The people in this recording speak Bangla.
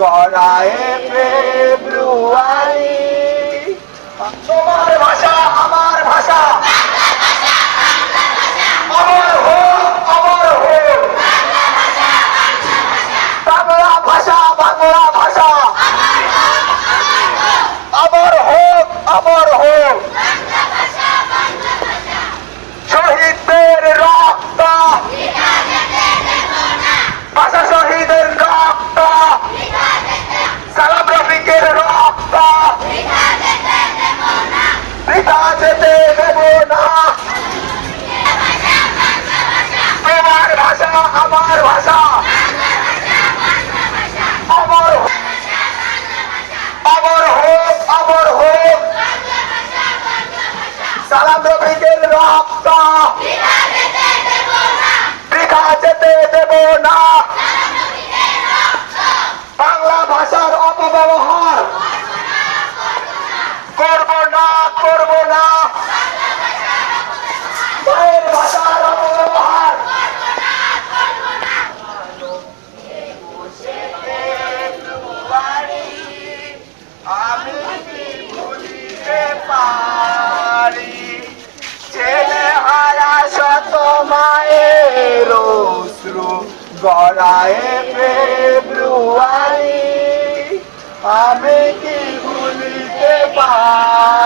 গড়ায় ফেব্রুয়ারি। তোমার ভাষা আমার ভাষা, অমর হোক অমর হোক বাংলা ভাষা, বাংলা ভাষা অমর হোক অমর হোক। শহীদদের রক্ত, ভাষা শহীদের রক্ত, সালাম রফিকের রক্ত বৃথা যেতে দেব না। তোমার ভাষা আমার ভাষা অমর অমর হোক অমর হোক। সালাম রফিকের রক্ত বৃথা যেতে দেব না। বাংলা ভাষার অপব্যবহার করব না, করব না। মায়ের ভাষার অপব্যবহার আমি কি ভুলিতে পারি, ছেলে হারা শত মায়ের অশ্রু গড়ায় ফেব্রুয়ারি। আমি কি ভুলিতে পারি।